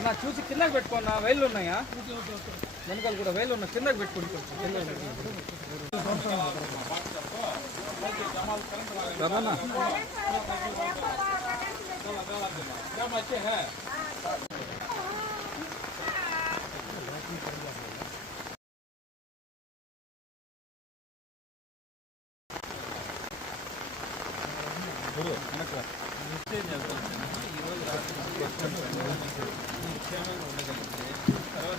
అన్న చూసి కిందకి పెట్టుకోన్నా వేళ్ళు ఉన్నాయా వెనకాల కూడా వేళ్ళు ఉన్నాయి కిందకి పెట్టుకోండి కొంచెం కిందకి పెట్టుకోండి.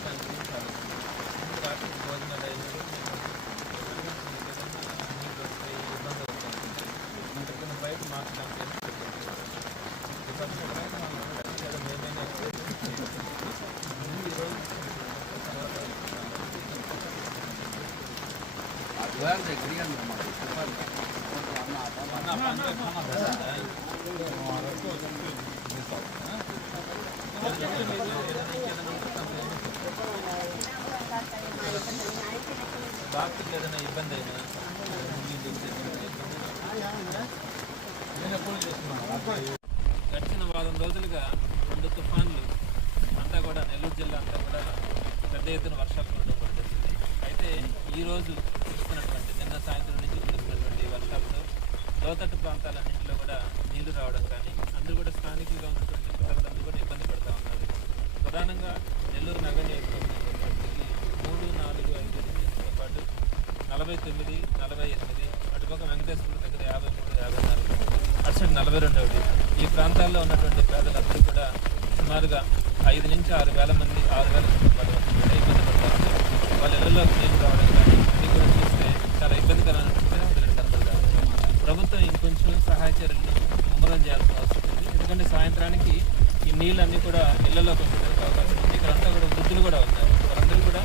సరేనా డాక్టర్కి ఏదైనా ఇబ్బంది అయినా గడిచిన వారం రోజులుగా రెండు తుఫాన్లు అంతా కూడా నెల్లూరు జిల్లా అంతా కూడా పెద్ద ఎత్తున వర్షాలు పడడం కూడా జరిగింది. అయితే ఈరోజు చూస్తున్నటువంటి కురుస్తున్నటువంటి నిన్న సాయంత్రం నుంచి కురుస్తున్నటువంటి వర్షాలతో లోతట్టు ప్రాంతాలన్నింటిలో కూడా నీళ్ళు రావడం కానీ అందరూ కూడా స్థానికులుగా ఉన్నటువంటి ప్రజలందరూ కూడా ఇబ్బంది పడుతూ ఉన్నారు ప్రధానంగా నెల్లూరు నగర నియోజకవర్గంలో మూడు నాలుగు ఐదు డిస్ట్రిక్ట్తో పాటు నలభై తొమ్మిది నలభై ఎనిమిది అటుపక్క వెంకటేశ్వర దగ్గర యాభై మూడు యాభై నాలుగు అటు సైడ్ నలభై రెండవది. ఈ ప్రాంతాల్లో ఉన్నటువంటి పేదలందరూ కూడా సుమారుగా ఐదు నుంచి ఆరు వేల మంది ఆరు వేల కుటుంబాలు ఇబ్బంది పడతారు. వాళ్ళ ఇళ్ళలోకి నీళ్ళు రావడం కానీ అన్ని కూడా చూస్తే చాలా ఇబ్బందికరమైన పరిస్థితులు ప్రభుత్వం ఇంకొంచెం సహాయ చర్యలను ముమ్మరం చేయాల్సిన అవసరం ఉంది. ఎందుకంటే సాయంత్రానికి ఈ నీళ్ళన్నీ కూడా ఇళ్ళలోకి వచ్చేందుకు అవకాశం ఉంది. ఇక్కడంతా కూడా వృద్ధులు కూడా ఉన్నారు. వాళ్ళందరూ కూడా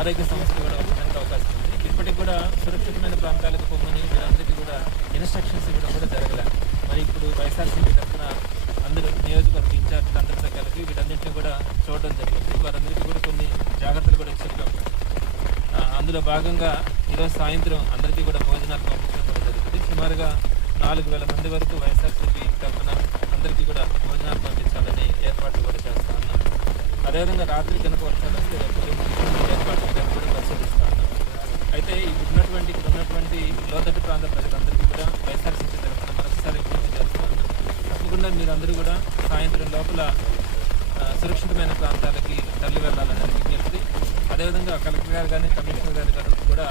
ఆరోగ్య సమస్యలు కూడా వచ్చేందుకు అవకాశం ఉంది. ఇప్పటికి కూడా సురక్షితమైన ప్రాంతాలకు పొమ్మని వీరందరికీ కూడా ఇన్స్ట్రక్షన్స్ ఇవ్వడం కూడా జరగలే. మరి ఇప్పుడు వైఎస్ఆర్సీపీ తరఫున అందరూ నియోజకవర్గ ఇన్ఛార్జ్ అందరితో కలిపి వీటన్నింటినీ కూడా చూడడం జరిగింది. వారందరికీ కూడా కొన్ని జాగ్రత్తలు కూడా చెప్పాం అందులో భాగంగా ఈరోజు సాయంత్రం అందరికీ కూడా భోజనాలు పంపించడం కూడా జరుగుతుంది. సుమారుగా నాలుగు వేల మంది వరకు వైఎస్ఆర్సీపీ తరఫున అందరికీ కూడా భోజనాలు పంపించాలని ఏర్పాట్లు కూడా చేస్తా ఉన్నాం. అదేవిధంగా రాత్రి కనుక వర్షాలు వస్తే ఏర్పాట్లు కూడా పరిశీలిస్తా ఉన్నాం అయితే ఇప్పుడు ఉన్నటువంటి ఇక్కడ ఉన్నటువంటి లోతట్టు ప్రాంత ప్రజలందరికీ కూడా వైఎస్ఆర్సీపీ తరఫున మరొకసారి విజ్ఞప్తి చేస్తా ఉన్నాం తప్పకుండా మీరందరూ కూడా సాయంత్రం లోపల సురక్షితమైన ప్రాంతాలకి తరలి వెళ్ళాలని విజ్ఞప్తి. అదేవిధంగా కలెక్టర్ గారు కానీ కమిషనర్ గారు కానీ కూడా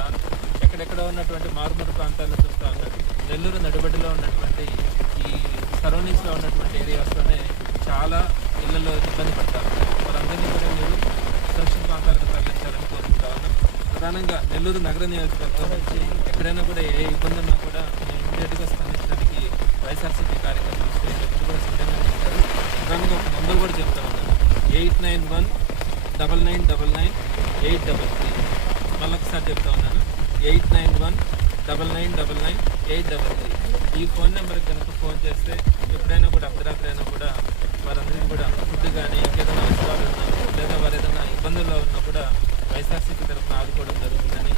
ఎక్కడెక్కడ ఉన్నటువంటి మారుమూల ప్రాంతాల్లో చూస్తూ ఉన్నారు నెల్లూరు నడుబడిలో ఉన్నటువంటి ఈ సరౌండింగ్స్లో ఉన్నటువంటి ఏరియాస్లోనే చాలా ఇళ్ళలో ఇబ్బంది పడతారు. వారందరినీ కూడా మీరు సురక్షిత ప్రాంతాలకు తరలించాలని కోరుకుంటా ఉన్నాం. ప్రధానంగా నెల్లూరు నగర నియోజకవర్గం నుంచి ఎక్కడైనా కూడా ఏ ఇబ్బంది ఉన్నా కూడా మేము ఇమీడియట్గా వైఎస్ఆర్సీపీ కార్యకర్తలు శ్రేణులు కూడా సిద్ధంగా ఉంటారు. ప్రధానంగా ఒక నెంబర్ కూడా చెప్తా ఉన్నాను eight nine one double nine double nine eight double three. మళ్ళొకసారి చెప్తా ఉన్నాను. Eight nine one double nine double nine eight double three. ఈ ఫోన్ నెంబర్కి కనుక ఫోన్ చేస్తే ఎప్పుడైనా కూడా అర్ధరాత్రి అయినా కూడా వారందరికీ కూడా ఫుడ్ కానీ ఇంకేదైనా అవసరాలు ఉన్నా లేదా వారు ఏదైనా ఇబ్బందుల్లో ఉన్నా కూడా వైఎస్ఆర్సీపీ తరఫున ఆదుకోవడం జరుగుతుందని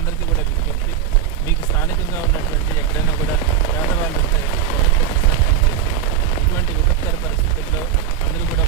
అందరికీ కూడా విజ్ఞప్తి. మీకు స్థానికంగా ఉన్నటువంటి ఎక్కడైనా కూడా పేదవాళ్ళు ఉంటే ఇటువంటి విపత్కర పరిస్థితుల్లో అందరూ కూడా